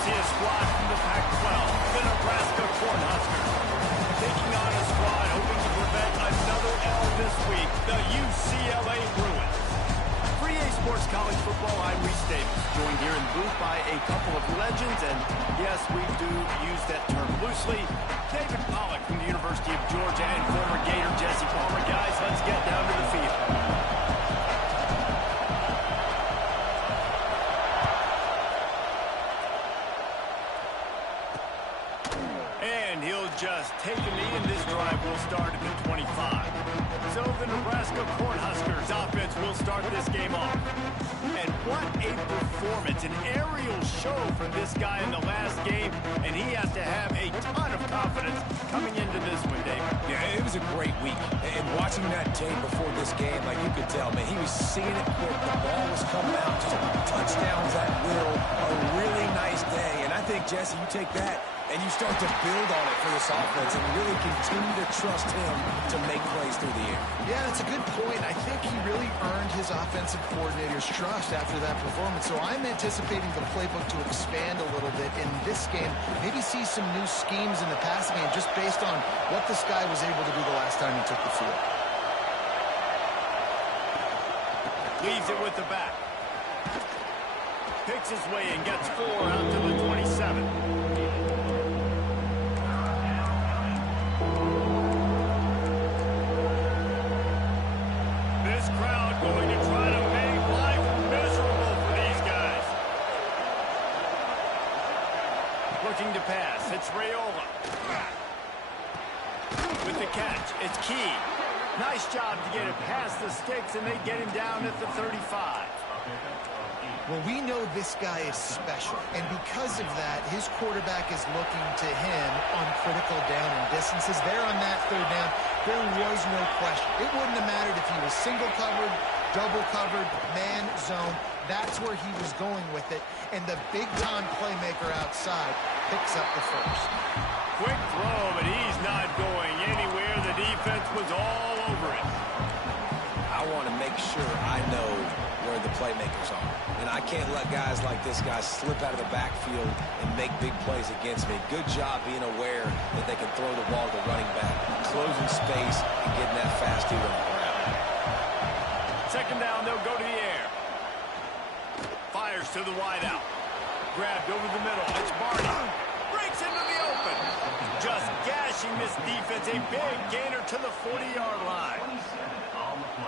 see a squad from the Pac-12, the Nebraska Cornhuskers, taking on a squad hoping to prevent another L this week, the UCLA Bruins. For EA Sports College Football, I'm Reese Davis, joined here in the booth by a couple of legends, and yes, we do use that term loosely. David Pollack from the University of Georgia and former Gator Jesse Palmer. Guys, let's get down to the field. And he'll just take a knee, and this drive will start at the 25. So the Nebraska Cornhuskers offense will start this game off. And what a performance, an aerial show from this guy in the last game, and he has to have a ton of confidence coming into this one, Dave. Yeah, it was a great week. And watching that tape before this game, like you could tell, man, he was seeing it quick. The ball was coming out, just touchdowns at will. A really nice day. And I think, Jesse, you take that and you start to build on it for this offense and really continue to trust him to make plays through the air. Yeah, that's a good point. I think he really earned his offensive coordinator's trust after that performance. So I'm anticipating the playbook to expand a little bit in this game. Maybe see some new schemes in the passing game just based on what this guy was able to do the last time he took the field. Leaves it with the back. Picks his way and gets 4 out to the 27. Looking to pass, it's Raiola. With the catch, it's Key. Nice job to get it past the sticks, and they get him down at the 35. Well, we know this guy is special, and because of that, his quarterback is looking to him on critical down and distances. There on that third down, there was no question. It wouldn't have mattered if he was single covered, double covered, man, zone. That's where he was going with it, and the big-time playmaker outside picks up the first. Quick throw, but he's not going anywhere. The defense was all over it. I want to make sure I know where the playmakers are, and I can't let guys like this guy slip out of the backfield and make big plays against me. Good job being aware that they can throw the ball to the running back, closing space, and getting that fast dude on the ground. Second down, they'll go to the air. Fires to the wideout. Grabbed over the middle. It's Barney. Breaks into the open. Just gashing this defense. A big gainer to the 40-yard line.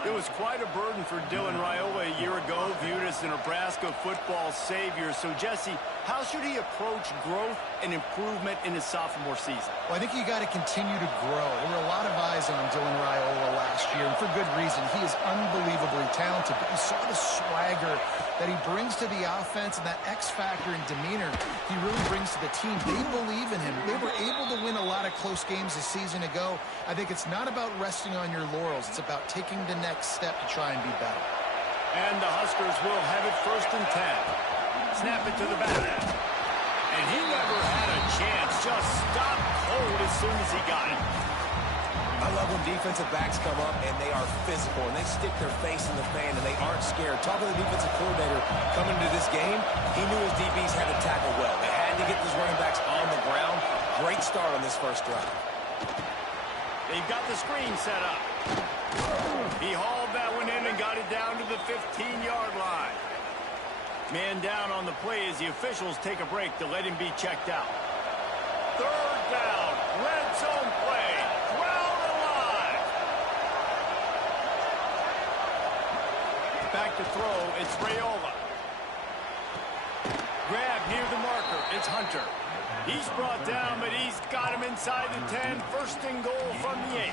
It was quite a burden for Dylan Raiola a year ago, viewed as the Nebraska football savior. So, Jesse, how should he approach growth and improvement in his sophomore season? Well, I think you got to continue to grow. There were a lot of eyes on Dylan Raiola last year, and for good reason. He is unbelievably talented, but you saw the swagger that he brings to the offense and that X factor and demeanor he really brings to the team. They believe in him. They were able to win a lot of close games a season ago. I think it's not about resting on your laurels. It's about taking the next step to try and be better. And the Huskers will have it 1st and 10. Snap it to the back. And he never had a chance. Just stopped cold as soon as he got it. I love when defensive backs come up and they are physical and they stick their face in the fan and they aren't scared. Talking to the defensive coordinator coming into this game, he knew his DBs had to tackle well. They had to get these running backs on the ground. Great start on this first drive. They've got the screen set up. He hauled that one in and got it down to the 15-yard line. Man down on the play as the officials take a break to let him be checked out. Third down, red zone play. Back to throw, it's Raiola. Grab near the marker, it's Hunter. He's brought down, but he's got him inside the 10. 1st and goal from the 8.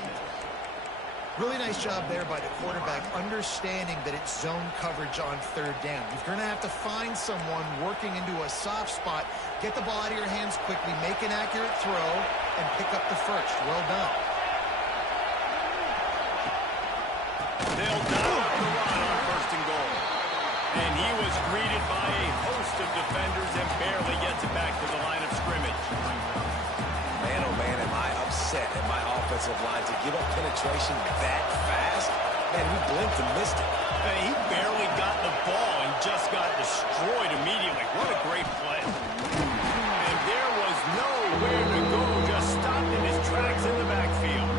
Really nice job there by the quarterback, understanding that it's zone coverage on third down. You're going to have to find someone working into a soft spot, get the ball out of your hands quickly, make an accurate throw, and pick up the first. Well done. They'll dial the run on 1st and goal. And he was greeted by a host of defenders and barely gets it back to the line of scrimmage. Man, oh man, am I upset at my offensive line to give up penetration that fast? Man, we blinked and missed it. He barely got the ball and just got destroyed immediately. What a great play. And there was nowhere to go, just stopped in his tracks in the backfield.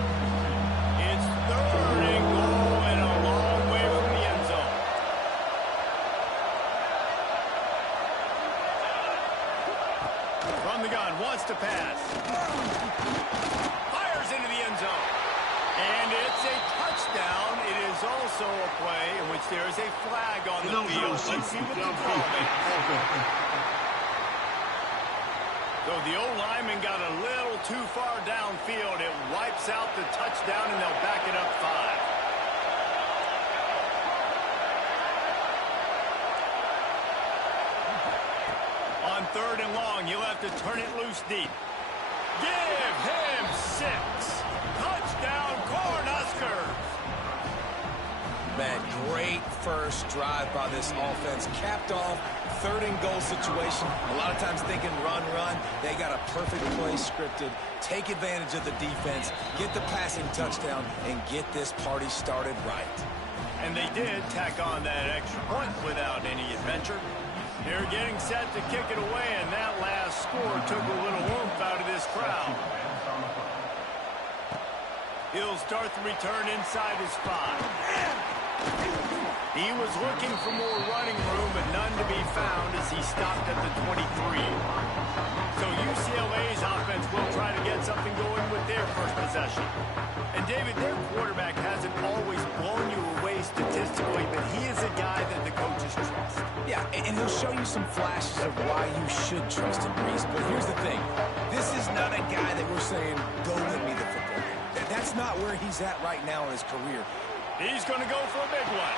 It's 3rd and goal and a long way from the end zone. From the gun, wants to pass. Fires into the end zone. And it's a touchdown. It is also a play in which there is a flag on the field. Let's see what the call is. So the O-lineman got a little too far downfield. It wipes out the touchdown, and they'll back it up 5. On 3rd and long, you'll have to turn it loose deep. Give him 6. Touchdown, Cornhuskers. Man, great first drive by this offense. Capped off, 3rd and goal situation. A lot of times thinking run. They got a perfect play scripted. Take advantage of the defense, get the passing touchdown, and get this party started right. And they did tack on that extra point without any adventure. They're getting set to kick it away, and that last score took a little oomph out of this crowd. He'll start the return inside his 5. He was looking for more running room, but none to be found as he stopped at the 23. So UCLA's offense will try to get something going with their first possession. And David, their quarterback hasn't always blown you away statistically, but he is a guy that the coaches trust. Yeah, and he'll show you some flashes of why you should trust him, Reese. But here's the thing. This is not a guy that we're saying, go win me the football game. That's not where he's at right now in his career. He's going to go for a big one.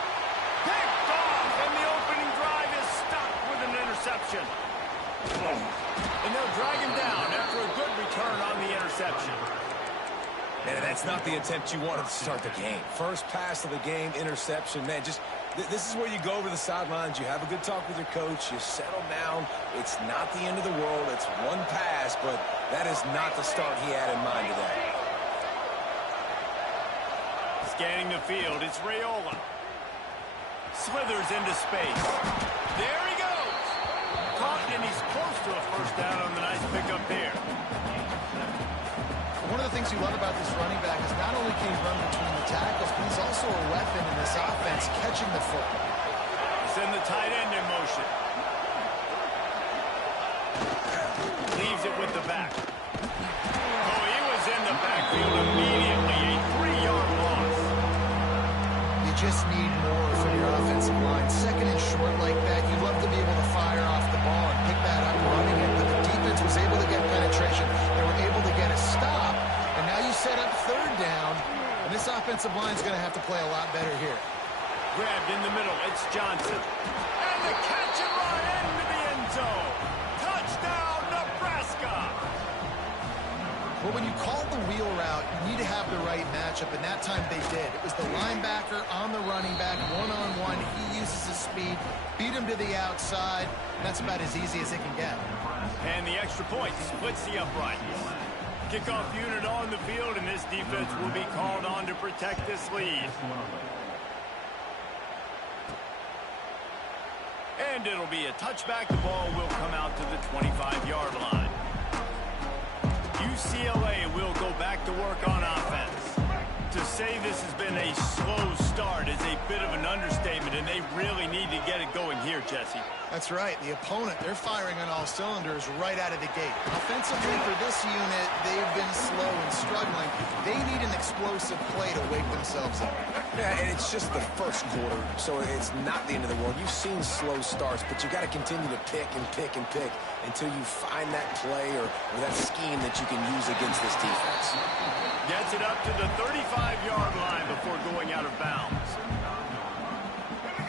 Picked off, and the opening drive is stopped with an interception. And they'll drag him down after a good return on the interception. Man, that's not the attempt you wanted to start the game. First pass of the game, interception. Man, just this is where you go over the sidelines. You have a good talk with your coach. You settle down. It's not the end of the world. It's one pass, but that is not the start he had in mind today. Scanning the field, it's Raiola. Slithers into space. There he goes. Caught, and he's close to a first down on the nice pickup there. One of the things you love about this running back is not only can he run between the tackles, but he's also a weapon in this offense, catching the football. Send the tight end in motion. Leaves it with the back. Oh, he was in the backfield immediately. A 3-yard loss. You just need more from your offensive line. 2nd and short like that, you'd love to be able to fire off the ball and pick that up running it, but the defense was able to get penetration. They were able to get a stop, and now you set up 3rd down, and this offensive line is going to have to play a lot better here. Grabbed in the middle, it's Johnson. And the catch and run into the end zone. Touchdown, Nebraska! Well, when you call the wheel route, you need to have the right matchup, and that time they did. It was the linebacker on the running back, one-on-one. He uses his speed, beat him to the outside, and that's about as easy as it can get. And the extra point splits the uprights. Kickoff unit on the field, and this defense will be called on to protect this lead. And it'll be a touchback. The ball will come out to the 25-yard line. UCLA will go back to work on offense. To say this has been a slow start is a bit of an understatement, and they really need to get it going here, Jesse. That's right. The opponent, they're firing on all cylinders right out of the gate. Offensively for this unit, they've been slow and struggling. They need an explosive play to wake themselves up. Yeah, and it's just the first quarter, so it's not the end of the world. You've seen slow starts, but you got to continue to pick and pick and pick until you find that play or that scheme that you can use against this defense. Gets it up to the 35-yard line before going out of bounds.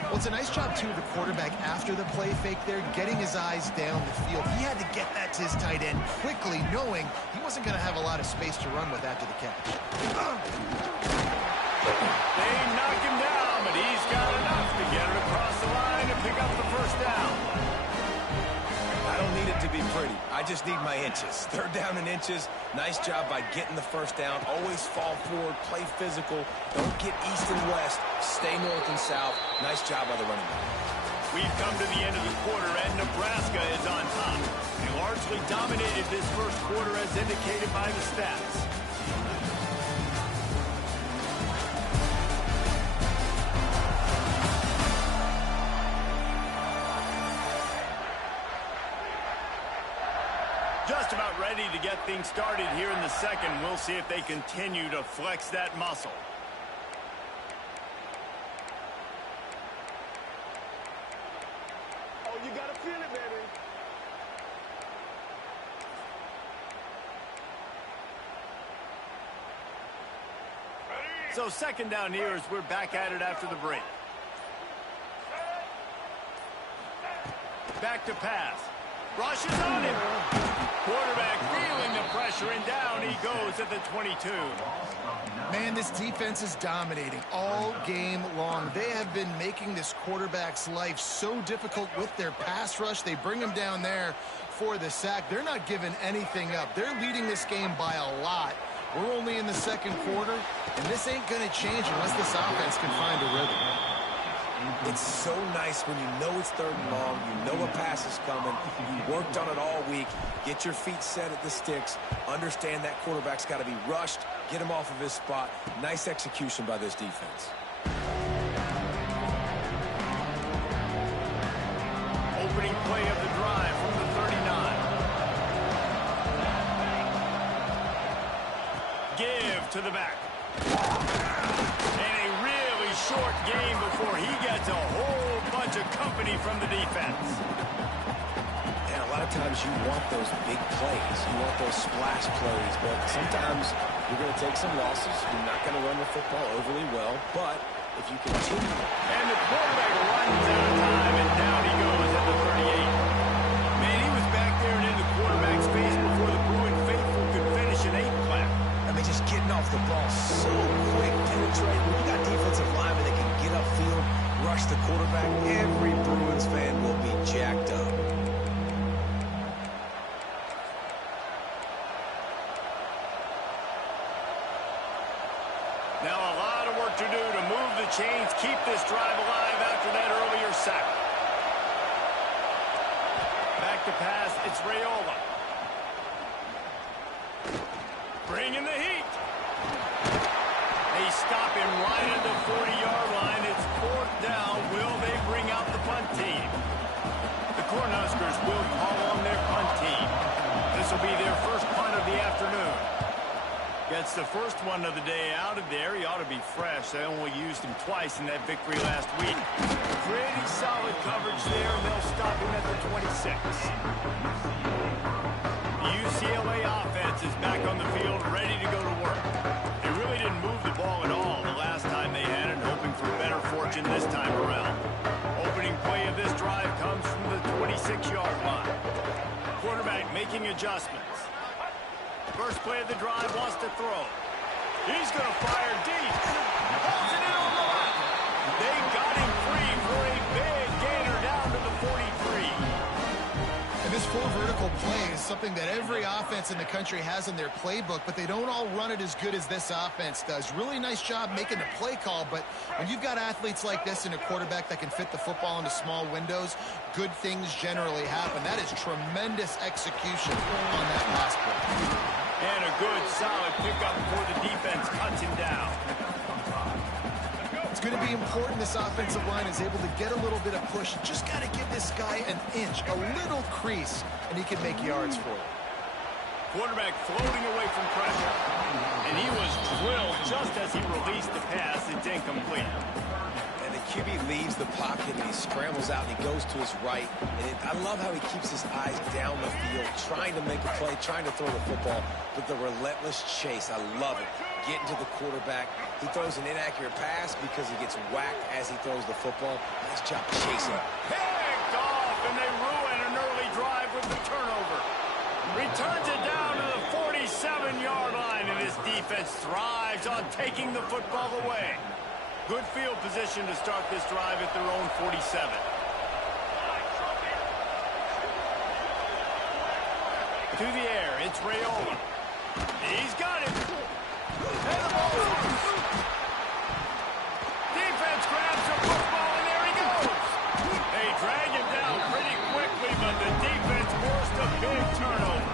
Well, it's a nice job, too, of the quarterback after the play fake there, getting his eyes down the field. He had to get that to his tight end quickly, knowing he wasn't going to have a lot of space to run with after the catch. They knock him down, but he's got enough to get it across the line and pick up the first down. I don't need it to be pretty. I just need my inches. 3rd down and inches. Nice job by getting the first down. Always fall forward, play physical. Don't get east and west. stay north and south. Nice job by the running back. We've come to the end of the quarter, and Nebraska is on top. They largely dominated this first quarter as indicated by the stats. Just about ready to get things started here in the second. We'll see if they continue to flex that muscle. Oh, you gotta feel it, baby. So second down here as we're back at it after the break. Back to pass. Rushes on him. Quarterback feeling the pressure, and down he goes at the 22. Man, this defense is dominating all game long. They have been making this quarterback's life so difficult with their pass rush. They bring him down there for the sack. They're not giving anything up. They're leading this game by a lot. We're only in the second quarter, and this ain't going to change unless this offense can find a rhythm. It's so nice when you know it's third and long, you know a pass is coming, you worked on it all week, get your feet set at the sticks, understand that quarterback's got to be rushed, get him off of his spot. Nice execution by this defense. Opening play of the drive from the 39. Give to the back. And a really short game before he gets a whole bunch of company from the defense. And a lot of times you want those big plays. You want those splash plays. But sometimes you're going to take some losses. You're not going to run the football overly well. But if you continue. And the quarterback runs out of time, and down he goes at the 38. Man, he was back there and in the quarterback's face before the Bruin faithful could finish an 8-clap. I mean, just getting off the ball so quick, penetrating. When you got defensive linemen that can get upfield, rush the quarterback, every Bruins fan will be jacked up. Now a lot of work to do to move the chains, keep this drive alive after that earlier sack. Back to pass, it's Raiola. Bringing the heat. They stop him right at the 40-yard line. It's fourth down. Will they bring out the punt team? The Cornhuskers will call on their punt team. This will be their first punt of the afternoon. Gets the first one of the day out of there. He ought to be fresh. They only used him twice in that victory last week. Pretty solid coverage there, and they'll stop him at the 26. The UCLA offense is back on the field, ready to go to work. They really didn't move the ball at all the last time they had it, hoping for better fortune this time around. Opening play of this drive comes from the 26-yard line. Quarterback making adjustments. First play of the drive, wants to throw. He's going to fire deep. Holds it in on the left. They got him free for a big gainer down to the 43. And this full vertical play is something that every offense in the country has in their playbook, but they don't all run it as good as this offense does. Really nice job making the play call, but when you've got athletes like this and a quarterback that can fit the football into small windows, good things generally happen. That is tremendous execution on that pass play. And a good, solid pickup before the defense cuts him down. It's going to be important this offensive line is able to get a little bit of push. Just got to give this guy an inch, a little crease, and he can make yards for it. Quarterback floating away from pressure. And he was drilled just as he released the pass. It's incomplete. And the QB leaves the pocket and he scrambles out and he goes to his right. And I love how he keeps his eyes down the field, trying to make a play, trying to throw the football, but the relentless chase. I love it. Getting to the quarterback. He throws an inaccurate pass because he gets whacked as he throws the football. Nice job chasing. Picked off, and they ruin an early drive with the turnover. Returns it down to the 47-yard line, and his defense thrives on taking the football away. Good field position to start this drive at their own 47. To the air, it's Raiola. He's got it. And the ball's loose. Defense big turnover.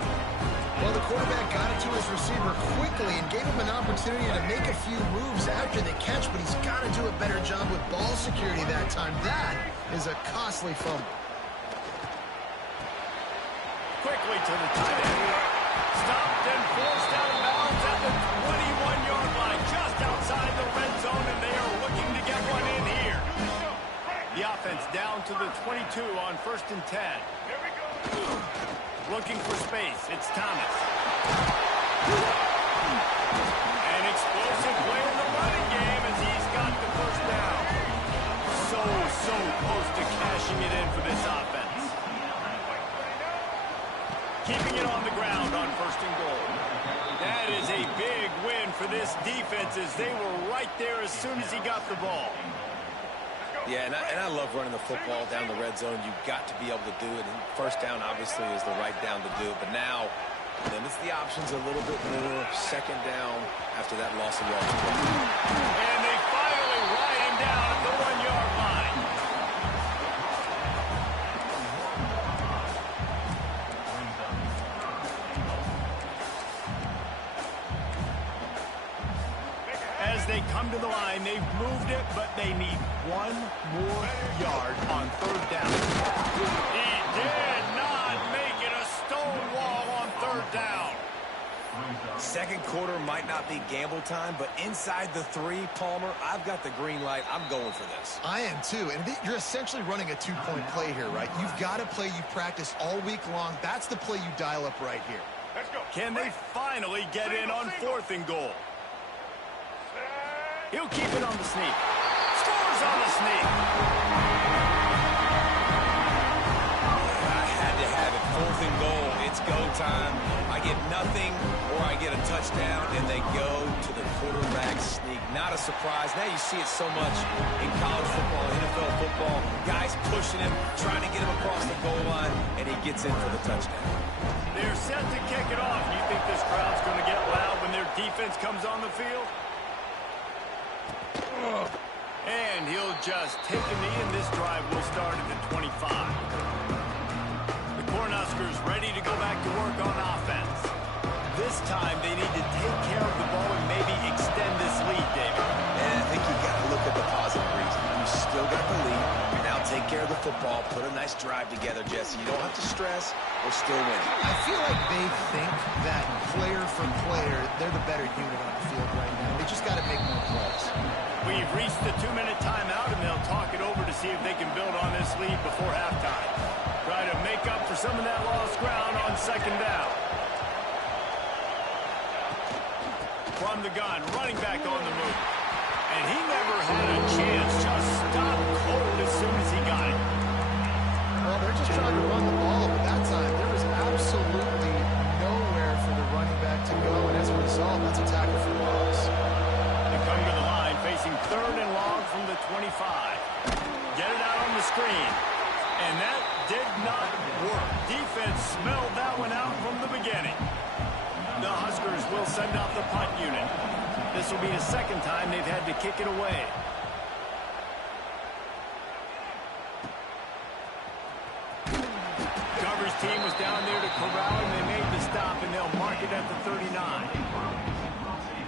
Well, the quarterback got it to his receiver quickly and gave him an opportunity to make a few moves after the catch, but he's got to do a better job with ball security that time. That is a costly fumble. Quickly to the tight end. Stopped and forced out of bounds at the 21-yard line, just outside the red zone, and they are looking to get one in here. The offense down to the 22 on 1st and 10. Looking for space. It's Thomas. An explosive play in the running game as he's got the first down. So close to cashing it in for this offense. Keeping it on the ground on 1st and goal. That is a big win for this defense as they were right there as soon as he got the ball. Yeah, and I love running the football down the red zone. You've got to be able to do it. And first down, obviously, is the right down to do it. But now, limits the options a little bit more. Second down after that loss of yards. And they finally ride him down at the 1-yard line. As they come to the line, they've moved it, but they need one more yard on 3rd down. He did not make it a stone wall on 3rd down. Second quarter might not be gamble time, but inside the 3, Palmer, I've got the green light. I'm going for this. I am too, and you're essentially running a 2-point play here, right? You've got a play you practice all week long. That's the play you dial up right here. Let's go. Can they finally get in on 4th and goal? He'll keep it on the sneak. Scores on the sneak. I had to have it. 4th and goal. It's go time. I get nothing or I get a touchdown, and they go to the quarterback sneak. Not a surprise. Now you see it so much in college football, NFL football. Guys pushing him, trying to get him across the goal line, and he gets in for the touchdown. They're set to kick it off. You think this crowd's going to get loud when their defense comes on the field? And he'll just take a knee, and this drive will start at the 25. The Cornhuskers ready to go back to work on offense. This time they need to take care of the ball and maybe extend this lead, David. And I think you've got to look at the positive reason. You still got the lead. Now take care of the football. Put a nice drive together, Jesse. You don't have to stress. We're still winning. I feel like they think that player for player, they're the better unit on the field right now. They just got to make more plays. We've reached the 2-minute timeout, and they'll talk it over to see if they can build on this lead before halftime. Try to make up for some of that lost ground on 2nd down. From the gun, running back on the move. And he never had a chance, just stopped cold as soon as he got it. Well, they're just trying to run the ball, but that time there was absolutely nowhere for the running back to go, and as a result, that's a tackle for loss. They come to the line, facing 3rd and long from the 25. Get it out on the screen. And that did not work. Defense smelled that one out from the beginning. The Huskers will send out the punt unit. This will be the 2nd time they've had to kick it away. Cover's team was down there to corral him. They made the stop, and they'll mark it at the 39.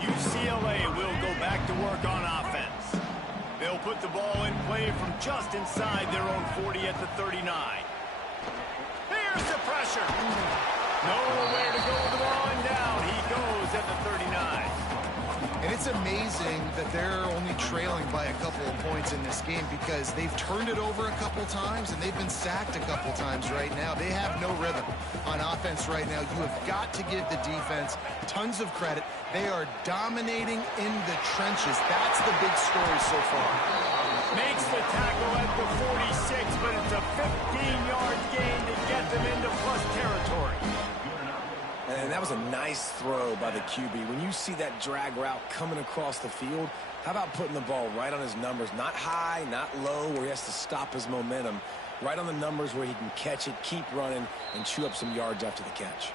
UCLA will go back to work on offense. They'll put the ball in play from just inside their own 40 at the 39. Here's the pressure. Nowhere to go with the ball, and down he goes at the 39. And it's amazing that they're only trailing by a couple of points in this game because they've turned it over a couple times and they've been sacked a couple times right now. They have no rhythm on offense right now. You have got to give the defense tons of credit. They are dominating in the trenches. That's the big story so far. Makes the tackle at the 46, but it's a 15-yard gain to get them into plus territory. And that was a nice throw by the QB. When you see that drag route coming across the field, how about putting the ball right on his numbers? Not high, not low, where he has to stop his momentum. Right on the numbers where he can catch it, keep running, and chew up some yards after the catch.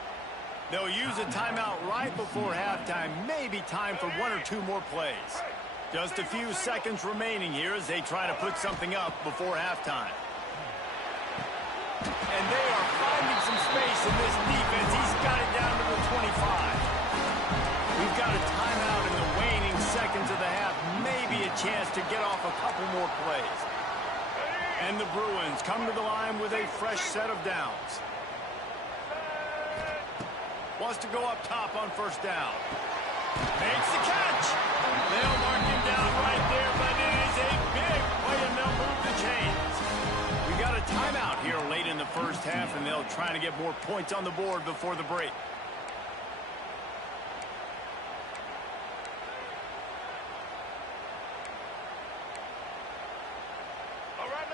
They'll use a timeout right before halftime. Maybe time for 1 or 2 more plays. Just a few seconds remaining here as they try to put something up before halftime. And they are finding some space space in this defense. He's got it down to the 25. We've got a timeout in the waning seconds of the half. Maybe a chance to get off a couple more plays. And the Bruins come to the line with a fresh set of downs. Wants to go up top on first down. Makes the catch. They'll mark him down right there, but it is a big play, and they'll move the chains. We got a timeout here late in the first half, and they'll try to get more points on the board before the break.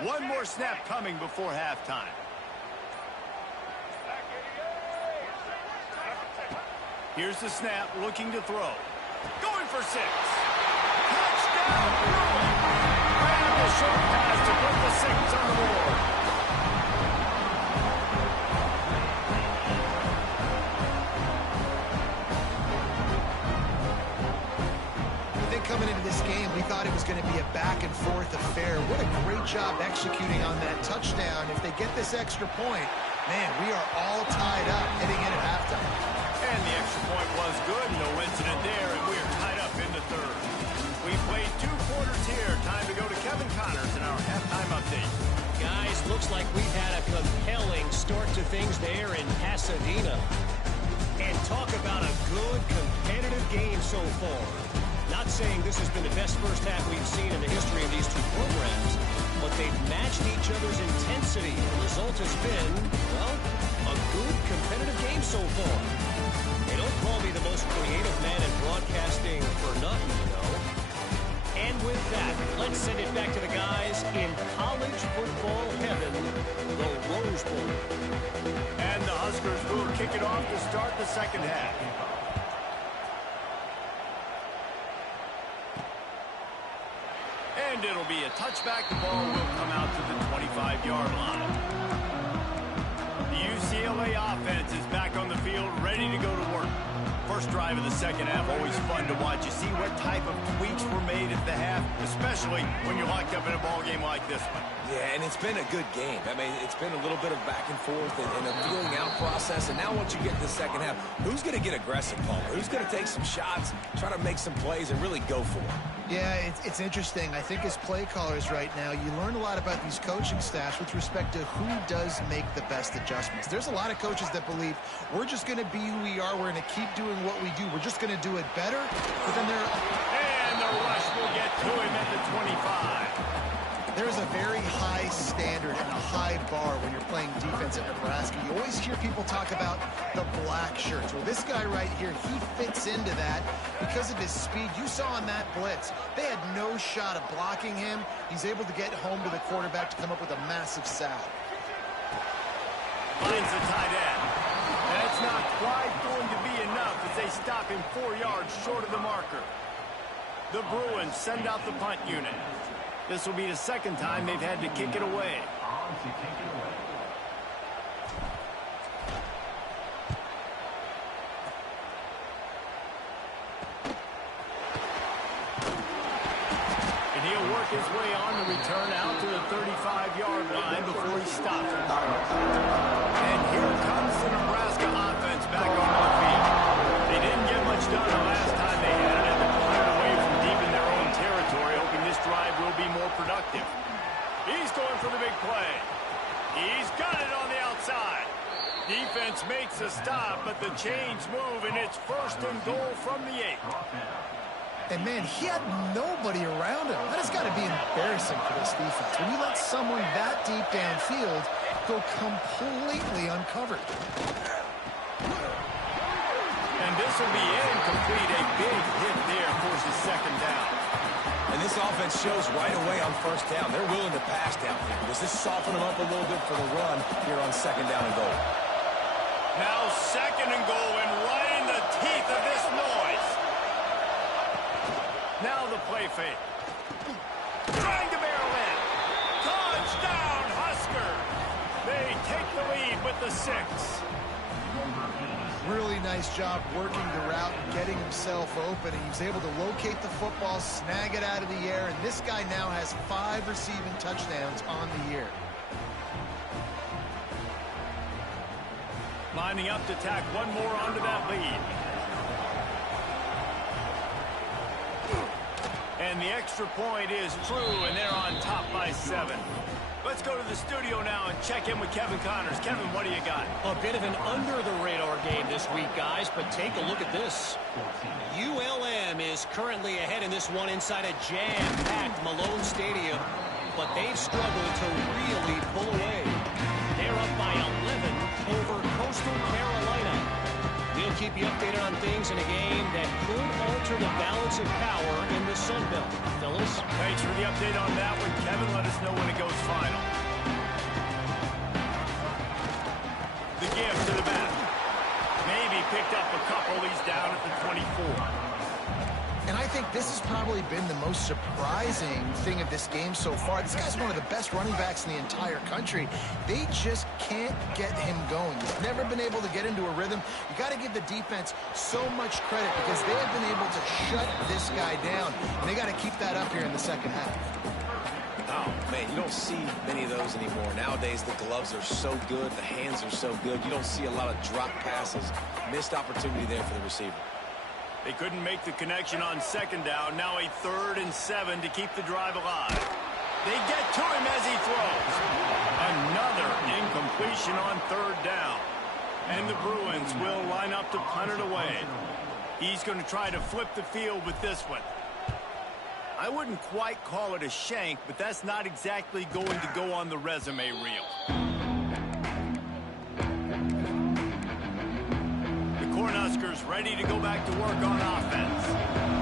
One more snap coming before halftime. Here's the snap, looking to throw. Going for 6. Touchdown, Bruins! Grabbed a short pass to put the 6 on the board. I think coming into this game, we thought it was going to be a back-and-forth affair. What a great job executing on that touchdown. If they get this extra point, man, we are all tied up heading in at halftime. And the extra point was good. No incident there, and we're tied up in the third. We played 2 quarters here. Time to go to Kevin Connors in our halftime update. Guys, looks like we've had a compelling start to things there in Pasadena. And talk about a good competitive game so far. Not saying this has been the best first half we've seen in the history of these two programs, but they've matched each other's intensity. The result has been, well, a good competitive game so far. They don't call me the most creative man in broadcasting for nothing, you know. And with that, let's send it back to the guys in college football heaven, the Rose Bowl. And the Huskers will kick it off to start the second half. And it'll be a touchback. The ball will come out to the 25-yard line. The UCLA offense is back on the field, ready to go to work. First drive of the second half, always fun to watch. You see what type of tweaks were made at the half, especially when you're locked up in a ball game like this one. Yeah, and it's been a good game. I mean, it's been a little bit of back and forth and a feeling out process. And now once you get to the second half, who's going to get aggressive, Palmer? Who's going to take some shots, try to make some plays, and really go for it? Yeah, it's interesting. I think as play callers right now, you learn a lot about these coaching staffs with respect to who does make the best adjustments. There's a lot of coaches that believe we're just going to be who we are. We're going to keep doing what we do. We're just going to do it better. But then And the rush will get to him at the 25. There's a very high standard and a high bar when you're playing defense at Nebraska. You always hear people talk about the black shirts. Well, this guy right here, he fits into that because of his speed. You saw on that blitz, they had no shot of blocking him. He's able to get home to the quarterback to come up with a massive sack. Finds the tight end. That's not quite going to be enough as they stop him 4 yards short of the marker. The Bruins send out the punt unit. This will be the second time they've had to kick it away. And he'll work his way on the return out to the 35-yard line before he stops. And here comes the Nebraska offense back on the field. They didn't get much done the last time they had it, and they put it away from deep in their own territory, hoping this drive will be more productive. He's going for the big play. He's got it on the outside. Defense makes a stop, but the chains move, and it's 1st and goal from the 8. And, man, he had nobody around him. That has got to be embarrassing for this defense. When you let someone that deep downfield go completely uncovered. And this will be incomplete. A big hit there forces second down. And this offense shows right away on first down. They're willing to pass down here. Does this soften them up a little bit for the run here on second down and goal? Now 2nd and goal, and right in the teeth of this noise. Now the play fake. Trying to barrel in. Touchdown, Husker. They take the lead with the 6. Really nice job working the route and getting himself open. He was able to locate the football, snag it out of the air, and this guy now has 5 receiving touchdowns on the year. Lining up to tack one more onto that lead. And the extra point is true, and they're on top by 7. Let's go to the studio now and check in with Kevin Connors. Kevin, what do you got? A bit of an under-the-radar game this week, guys, but take a look at this. ULM is currently ahead in this one inside a jam-packed Malone Stadium, but they've struggled to really pull away. They're up by 11 over Coastal Carolina. We'll keep you updated on things in a game that could alter the balance of power in the Sun Belt. Fellas? Thanks for the update on that one, Kevin. Let us know when it goes final. The give to the back. Maybe picked up a couple. He's down at the 24. And I think this has probably been the most surprising thing of this game so far. This guy's one of the best running backs in the entire country. They just can't get him going. He's never been able to get into a rhythm. You got to give the defense so much credit because they have been able to shut this guy down. And they got to keep that up here in the second half. Oh, man, you don't see many of those anymore. Nowadays, the gloves are so good. The hands are so good. You don't see a lot of drop passes. Missed opportunity there for the receiver. They couldn't make the connection on second down. Now a 3rd and 7 to keep the drive alive. They get to him as he throws. Another incompletion on 3rd down. And the Bruins will line up to punt it away. He's going to try to flip the field with this one. I wouldn't quite call it a shank, but that's not exactly going to go on the resume reel. Cornhuskers ready to go back to work on offense.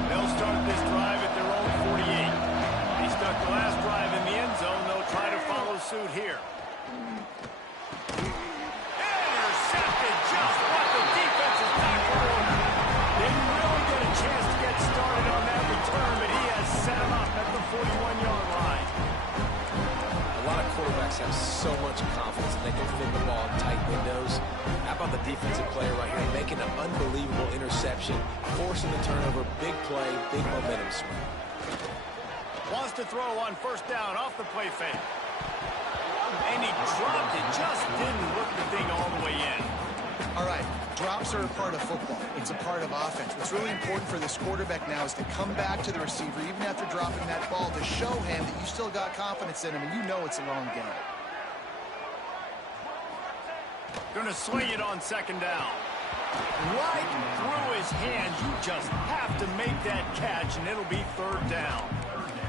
They'll start this drive at their own 48. They stuck the last drive in the end zone. They'll try to follow suit here. Intercepted, just what the defense is back for. Didn't really get a chance to get started on that return, but he has set him up at the 41-yard line. A lot of quarterbacks have so much confidence that they can fit the ball in tight windows. How about the defensive player right here making an unbelievable interception, forcing the turnover, big play, big momentum swing. Wants to throw on 1st down off the play fake. And he dropped it, just didn't work the thing all the way in. All right, drops are a part of football. It's a part of offense. What's really important for this quarterback now is to come back to the receiver, even after dropping that ball, to show him that you still got confidence in him, and you know it's a long game. Going to swing it on 2nd down. Right through his hands. You just have to make that catch, and it'll be 3rd down.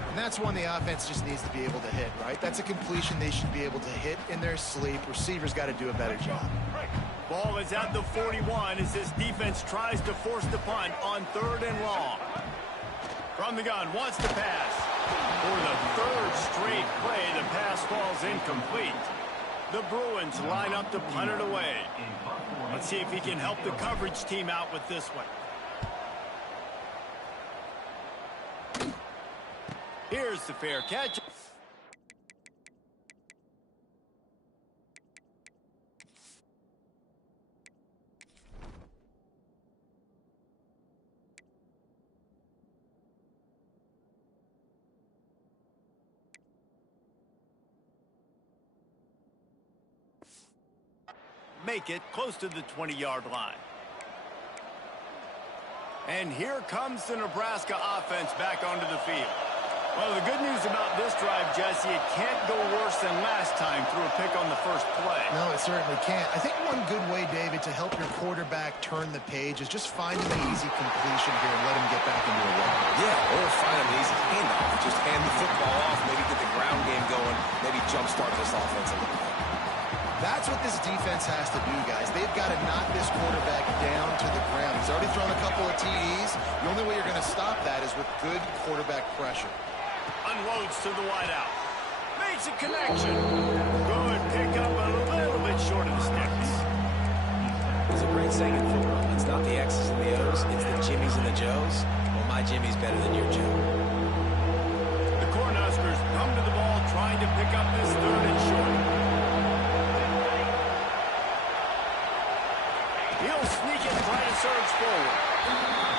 And that's one the offense just needs to be able to hit, right? That's a completion they should be able to hit in their sleep. Receivers got to do a better job. Ball is at the 41 as this defense tries to force the punt on 3rd and long. From the gun, wants to pass. For the 3rd straight play, the pass falls incomplete. The Bruins line up to punt it away. Let's see if he can help the coverage team out with this one. Here's the fair catch. Make it close to the 20-yard line. And here comes the Nebraska offense back onto the field. Well, the good news about this drive, Jesse, it can't go worse than last time through a pick on the first play. No, it certainly can't. I think one good way, David, to help your quarterback turn the page is just find him an easy completion here and let him get back into a run. Yeah, or find him an easy handoff. Just hand the football off, maybe get the ground game going, maybe jumpstart this offense a little bit. That's what this defense has to do, guys. They've got to knock this quarterback down to the ground. He's already thrown a couple of TDs. The only way you're going to stop that is with good quarterback pressure. Unloads to the wideout. Makes a connection. Good pickup, a little bit short of the sticks. There's a great saying in football. It's not the X's and the O's, it's the Jimmies and the Joes. Well, my Jimmy's better than your Joe. The Cornhuskers come to the ball trying to pick up this 3rd and short. He'll sneak it, try to surge forward.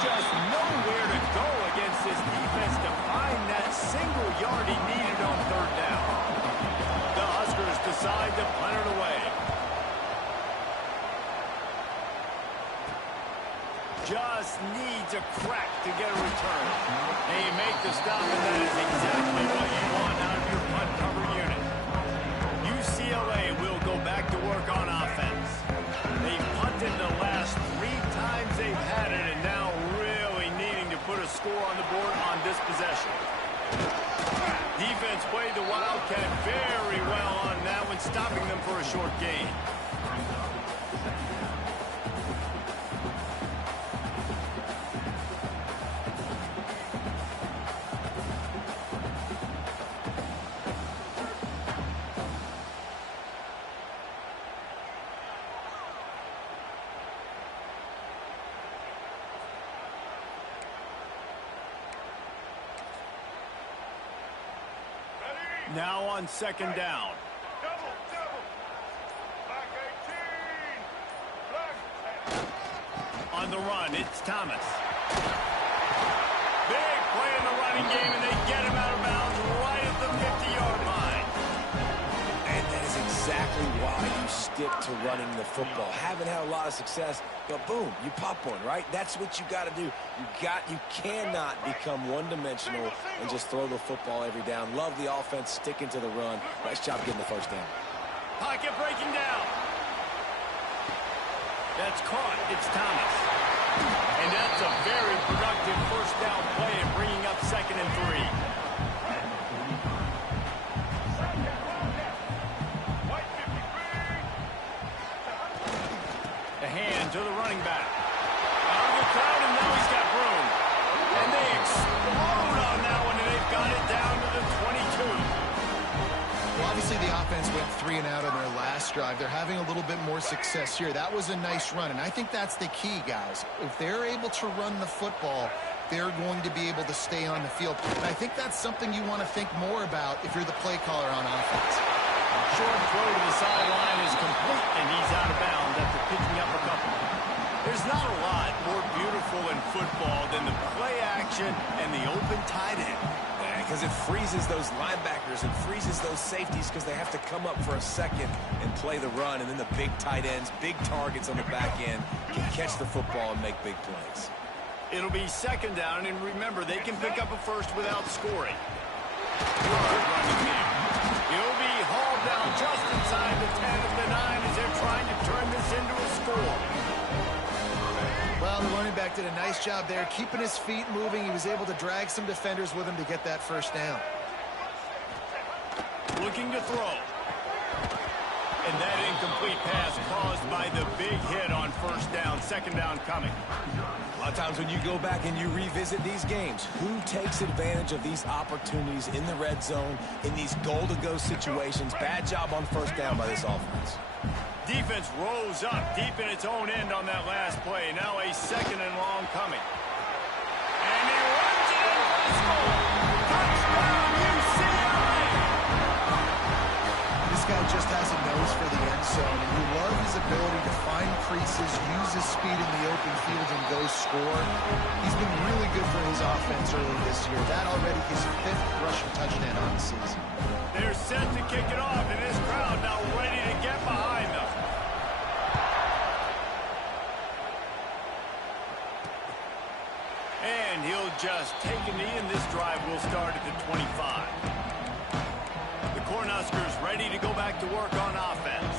Just nowhere to go against this defense to find that single yard he needed on 3rd down. The Huskers decide to punt it away. just needs a crack to get a return. They make the stop, and that is exactly what you want out of your punt cover unit. UCLA will go back to work on offense. They've punted the last 3 times they've had it, and now really needing to put a score on the board on this possession. Defense played the Wildcat very well on that one, stopping them for a short gain. Now on second down. On the run, it's Thomas. Big play in the running game, and they get him out of bounds right at the 50-yard line. And that is exactly why you stick to running the football. Haven't had a lot of success, but boom, you pop one, right? That's what you got to do. You cannot become one-dimensional and just throw the football every down. Love the offense, sticking to the run. Nice job getting the first down. Pocket breaking down. That's caught. It's Thomas. And that's a very productive first down play and bringing up 2nd and 3. To the running back. Out of the crowd, and now he's got room. And they explode on that one, and they've got it down to the 22. Well, obviously the offense went 3 and out on their last drive. They're having a little bit more success here. That was a nice run, and I think that's the key, guys. If they're able to run the football, they're going to be able to stay on the field. And I think that's something you want to think more about if you're the play caller on offense. Short throw to the sideline is complete, and he's out of bounds after picking up a couple. There's not a lot more beautiful in football than the play action and the open tight end. Because it freezes those linebackers and freezes those safeties because they have to come up for a second and play the run. And then the big tight ends, big targets on the back end can catch the football and make big plays. It'll be 2nd down, and remember, they can pick up a first without scoring. Good running game. He'll be hauled down just inside the 10 of the 9 as they're trying to turn this into a score. Well, the running back did a nice job there, keeping his feet moving. He was able to drag some defenders with him to get that first down. Looking to throw. And that incomplete pass caused by the big hit on first down. 2nd down coming. A lot of times when you go back and you revisit these games, who takes advantage of these opportunities in the red zone, in these goal-to-go situations? Bad job on first down by this offense. Defense rose up deep in its own end on that last play. Now a 2nd and long coming. And he runs it in for the score. Touchdown, UCLA! This guy just has a nose for the end zone, and you love his ability to find creases, use his speed in the open field, and go score. He's been really good for his offense early this year. That already his 5th rushing touchdown on the season. They're set to kick it off, and this crowd now ready to get behind them. And he'll just take a knee, and this drive will start at the 25. The Cornhuskers ready to go back to work on offense.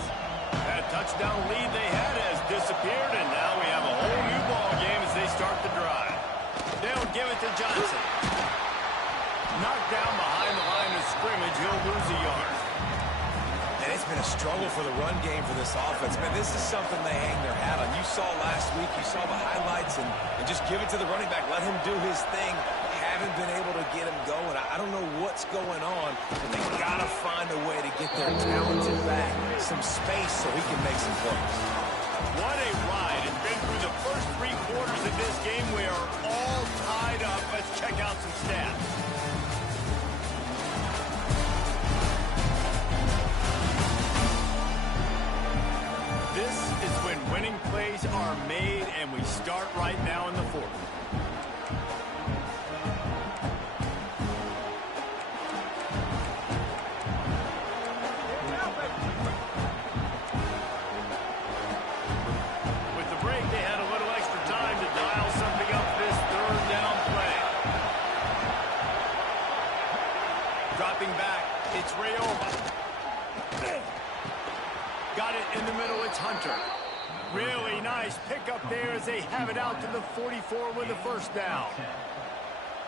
That touchdown lead they had has disappeared, and now we have a whole new ball game as they start the drive. They'll give it to Johnson. Knocked down behind the line of scrimmage. He'll lose a yard. And it's been a struggle for the run game for this offense. Man, this is something they hang their hat on. You saw last week, you saw the highlights, and just give it to the running back. Let him do his thing. Haven't been able to get him going. I don't know what's going on, but they got to find a way to get their talented back some space so he can make some plays. What a ride. It's been through the first 3 quarters of this game. We are all tied up. Let's check out some stats. This is when winning plays are made, and we start right now in the 4th. With the break, they had a little extra time to dial something It's Rayola. Got it in the middle. It's Hunter. Really nice pickup there as they have it out to the 44 with a first down.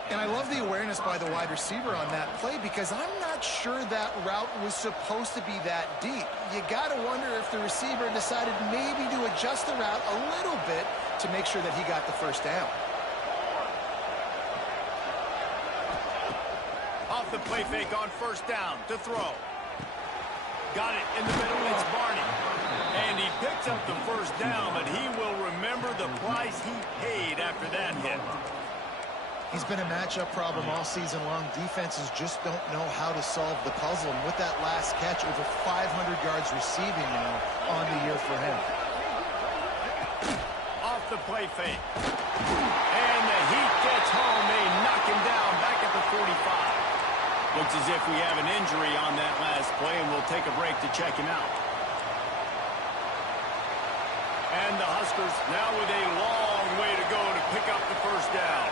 And I love the awareness by the wide receiver on that play because I'm not sure that route was supposed to be that deep. You got to wonder if the receiver decided maybe to adjust the route a little bit to make sure that he got the first down. Off the play fake on first down to throw. Got it in the middle. It's Barney. And he picks up the first down, but he will remember the price he paid after that hit. He's been a matchup problem all season long. Defenses just don't know how to solve the puzzle. And with that last catch, over 500 yards receiving now on the year for him. Off the play fake. And the heat gets home. They knock him down back at the 45. Looks as if we have an injury on that last play, and we'll take a break to check him out. And the Huskers now with a long way to go to pick up the first down.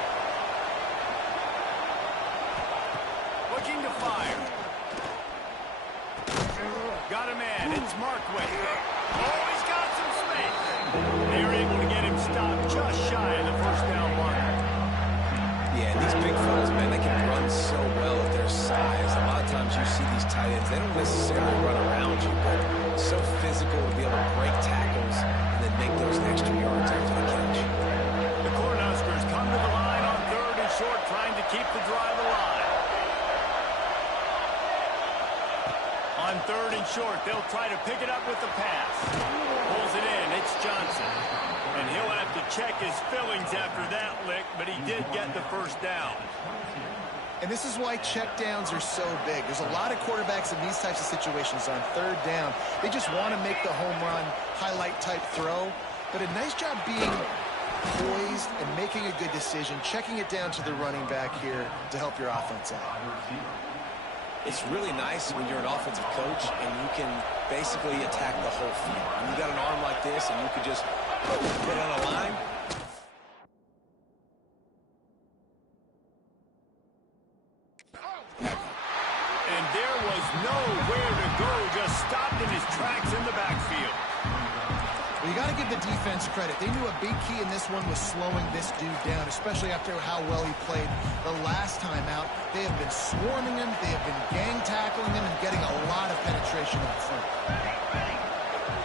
Looking to fire. Got a man. It's Markway. Oh, he's got some space. They're able to get him stopped just shy of the first down mark. Yeah, these big fellas, man, they can run so well at their size. A lot of times you see these tight ends, they don't necessarily run around you, but so physical to be able to break tackles and then make those extra yards after the catch. The Cornhuskers come to the line on 3rd and short, trying to keep the drive alive. On 3rd and short, they'll try to pick it up with the pass. Pulls it in. It's Johnson. And he'll have to check his fillings after that lick, but he did get the first down. And this is why checkdowns are so big. There's a lot of quarterbacks in these types of situations on 3rd down. They just want to make the home run, highlight-type throw. But a nice job being poised and making a good decision, checking it down to the running back here to help your offense out. It's really nice when you're an offensive coach and you can basically attack the whole field. And you got an arm like this and you can just put it on a line. And there was nowhere to go, just stopped in his tracks in the backfield. Well, you got to give the defense credit. They knew a big key in this one was slowing this dude down, especially after how well he played the last time out. They have been swarming him, they have been gang tackling him, and getting a lot of penetration up front.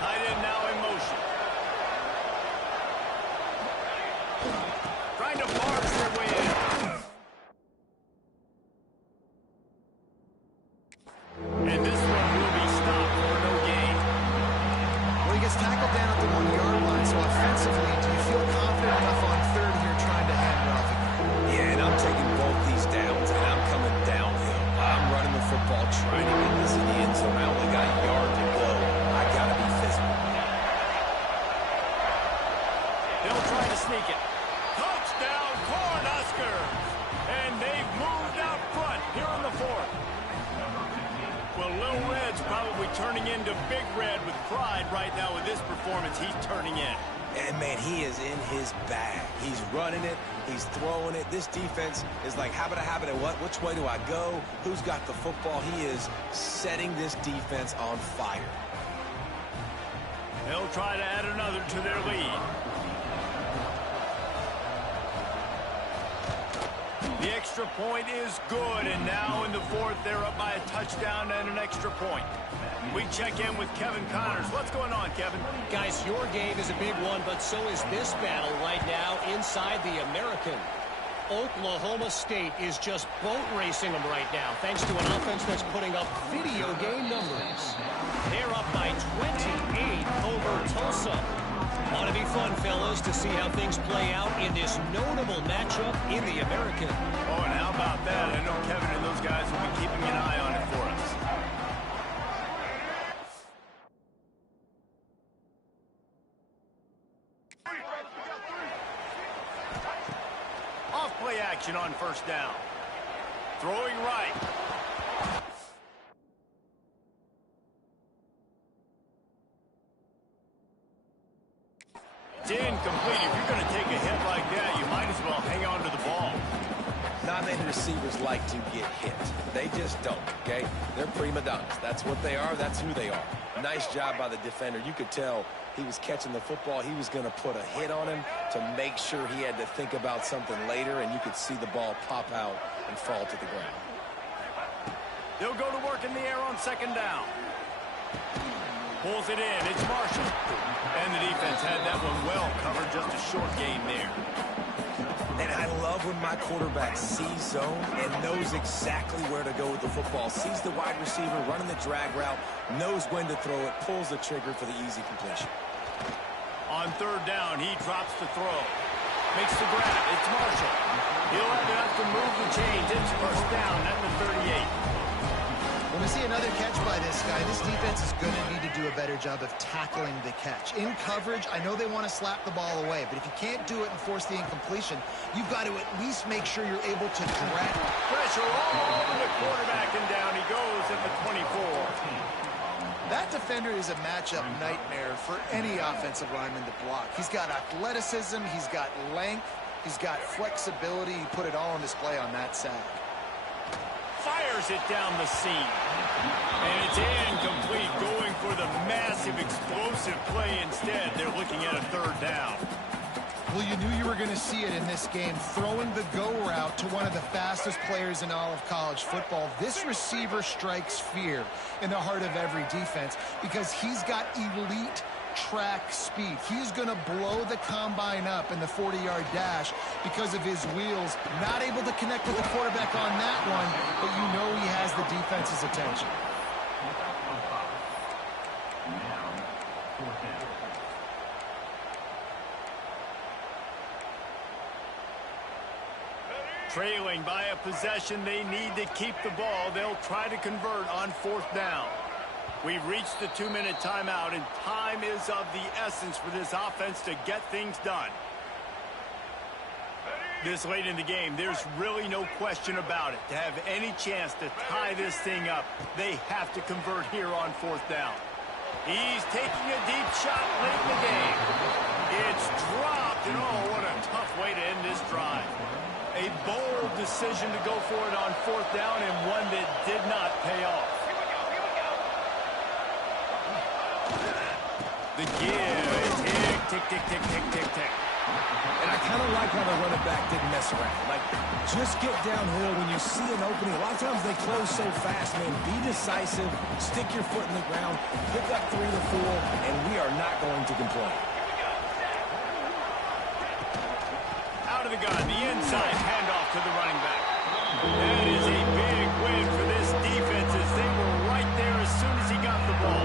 Tight end now in motion. Trying to barge their way in. And this one will be stopped for no gain. Well, he gets tackled down at the 1-yard line, so offensively, do you feel confident enough on 3rd here trying to hand it off again? Yeah, and I'm taking both these downs, and I'm coming downhill. I'm running the football, trying to get this in the end zone. I only got a yard to go. I got to be physical. They'll try to sneak it. Touchdown, Cornhuskers! And they've moved out front here on the 4th. Well, Lil Red's probably turning into Big Red with pride right now with this performance he's turning in. And, man, he is in his bag. He's running it. He's throwing it. This defense is like, habit, what? Which way do I go? Who's got the football? He is setting this defense on fire. They'll try to add another to their lead. The extra point is good, and now in the 4th, they're up by a touchdown and an extra point. We check in with Kevin Connors. What's going on, Kevin? Guys, your game is a big one, but so is this battle right now inside the American. Oklahoma State is just boat racing them right now, thanks to an offense that's putting up video game numbers. They're up by 28 over Tulsa. Ought to be fun, fellas, to see how things play out in this notable matchup in the American. Oh, and how about that? I know Kevin and those guys will be keeping an eye on it for us. Off play action on first down. Throwing right. It's incomplete. If you're going to take a hit like that, you might as well hang on to the ball. Not talented receivers like to get hit. They just don't, okay? They're prima donnas. That's what they are. That's who they are. Nice job by the defender. You could tell he was catching the football. He was going to put a hit on him to make sure he had to think about something later, and you could see the ball pop out and fall to the ground. They'll go to work in the air on second down. Pulls it in. It's Marshall. And the defense had that one well covered. Just a short gain there. And I love when my quarterback sees zone and knows exactly where to go with the football. Sees the wide receiver running the drag route, knows when to throw it, pulls the trigger for the easy completion. On third down, he drops the throw. Makes the grab. It's Marshall. He'll have enough to move the chains. It's first down at the 38. When we see another catch by this guy, this defense is going to need to do a better job of tackling the catch. In coverage, I know they want to slap the ball away, but if you can't do it and force the incompletion, you've got to at least make sure you're able to drag. Pressure all over the quarterback, and down he goes at the 24. That defender is a matchup nightmare for any offensive lineman to block. He's got athleticism, he's got length, he's got flexibility. He put it all on display on that sack. Fires it down the seam. And it's incomplete, going for the massive explosive play instead. They're looking at a third down. Well, you knew you were going to see it in this game, throwing the go route to one of the fastest players in all of college football. This receiver strikes fear in the heart of every defense because he's got elite track speed. He's going to blow the combine up in the 40-yard dash because of his wheels. Not able to connect with the quarterback on that one, but you know he has the defense's attention. Trailing by a possession, they need to keep the ball. They'll try to convert on fourth down. We've reached the 2-minute timeout, and time is of the essence for this offense to get things done. This late in the game, there's really no question about it. To have any chance to tie this thing up, they have to convert here on fourth down. He's taking a deep shot late in the game. It's dropped, and oh, what a tough way to end this drive. A bold decision to go for it on fourth down, and one that did not pay off. The give is tick, tick, tick, tick, tick, tick. And I kind of like how the running back didn't mess around. Like, just get downhill when you see an opening. A lot of times they close so fast, man. Be decisive, stick your foot in the ground, pick up 3 to 4, and we are not going to complain. Out of the gun, the inside handoff to the running back. That is a big win for this defense as they were right there as soon as he got the ball.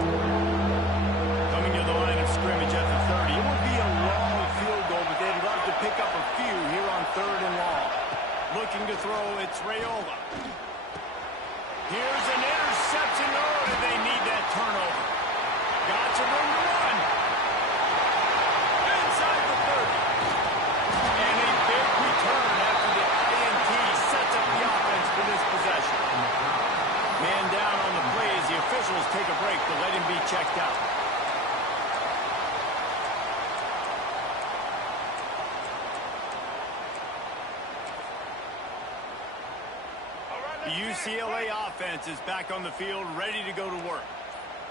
Coming to the line of scrimmage at the 30. It would be a long field goal, but they'd love to pick up a few here on third and long. Looking to throw, it's Raiola. Here's an interception. Oh, and they need that turnover. Got to bring the run. Inside the 30. And a big return after the INT sets up the offense for this possession. Man down on the play as the officials take a break to let him be checked out. The UCLA offense is back on the field, ready to go to work.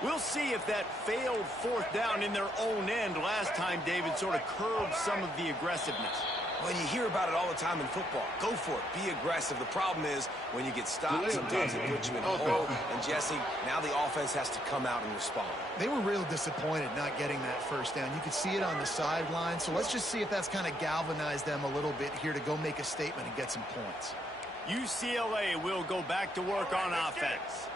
We'll see if that failed fourth down in their own end last time, David, sort of curbed some of the aggressiveness. Well, you hear about it all the time in football. Go for it. Be aggressive. The problem is when you get stopped, sometimes it puts you in a hole. And, Jesse, now the offense has to come out and respond. They were real disappointed not getting that first down. You could see it on the sideline. So let's just see if that's kind of galvanized them a little bit here to go make a statement and get some points. UCLA will go back to work on offense.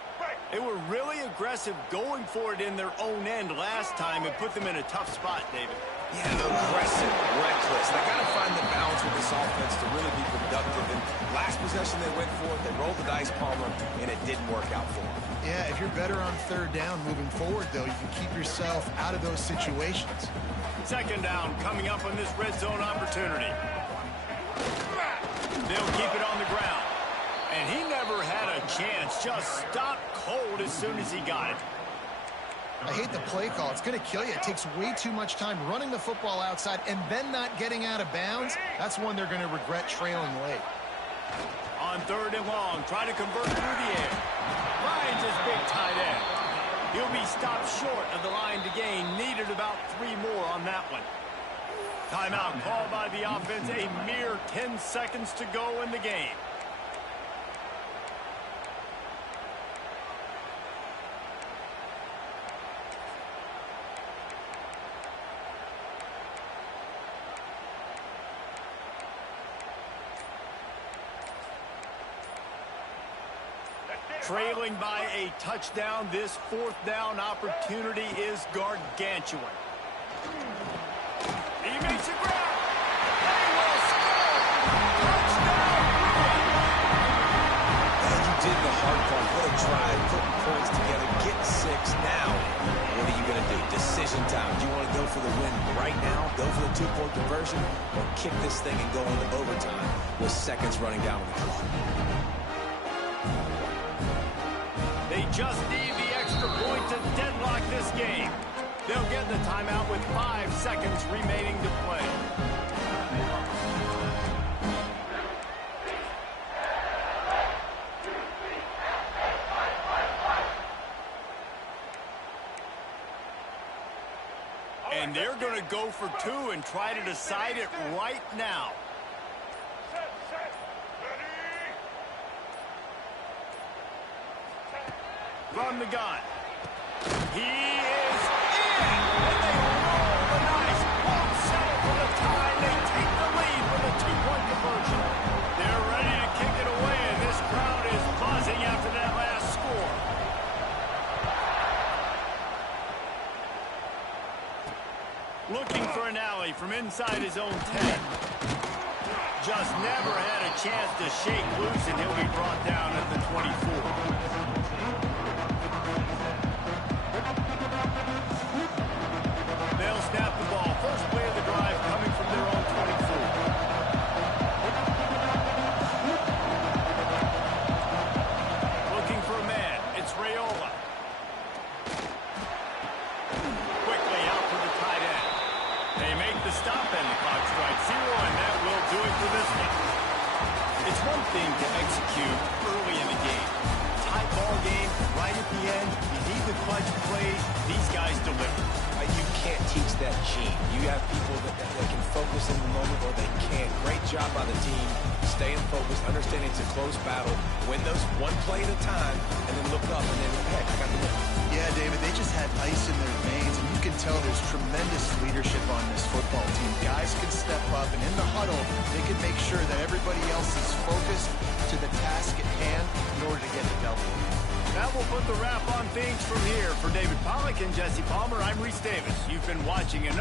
They were really aggressive going for it in their own end last time and put them in a tough spot, David. Yeah, aggressive, reckless. They got to find the balance with this offense to really be productive. And last possession they went for it, they rolled the dice, Palmer, and it didn't work out for them. Yeah, if you're better on third down moving forward, though, you can keep yourself out of those situations. Second down coming up on this red zone opportunity. They'll keep it on the ground. And he never had a chance. Just stopped cold as soon as he got it. I hate the play call. It's going to kill you. It takes way too much time running the football outside and then not getting out of bounds. That's one they're going to regret trailing late. On 3rd and long, try to convert through the air. Finds his big tight end. He'll be stopped short of the line to gain. Needed about 3 more on that one. Timeout called by the offense. A mere 10 seconds to go in the game. Trailing by a touchdown, this 4th down opportunity is gargantuan. He makes a grab. They will score. Touchdown. And you did the hard part. What a drive, putting points together, getting 6. Now, what are you going to do? Decision time. Do you want to go for the win right now, go for the 2-point conversion, or kick this thing and go into overtime with seconds running down on the clock? They just need the extra point to deadlock this game. They'll get the timeout with 5 seconds remaining to play. And they're going to go for 2 and try to decide it right now. From the gun. He is in. And they roll the dice. Won't settle for the tie. They take the lead with a 2-point conversion. They're ready to kick it away, and this crowd is buzzing after that last score. Looking for an alley from inside his own 10. Just never had a chance to shake loose, and he'll be brought down at the 24. They'll snap the ball. First play of the drive coming from their own 24. Looking for a man. It's Raiola. Quickly out for the tight end. They make the stop and the clock strikes 0, and that will do it for this one. It's one thing to execute early in the game. Tight ball game, right at the end. You need the clutch plays. These guys deliver. You can't teach that gene. You have people that can focus in the moment or they can't. Great job by the team, staying focused, understanding it's a close battle, win those one play at a time, and then look up and then, heck, I got the win. Yeah, David, they just had ice in their veins, and you can tell there's tremendous leadership on this football team. Guys can step up, and in the huddle, they can make sure that everybody else is focused to the task at hand in order to get the W. That will put the wrap on things from here. For David Pollack and Jesse Palmer, I'm Reese Davis. You've been watching another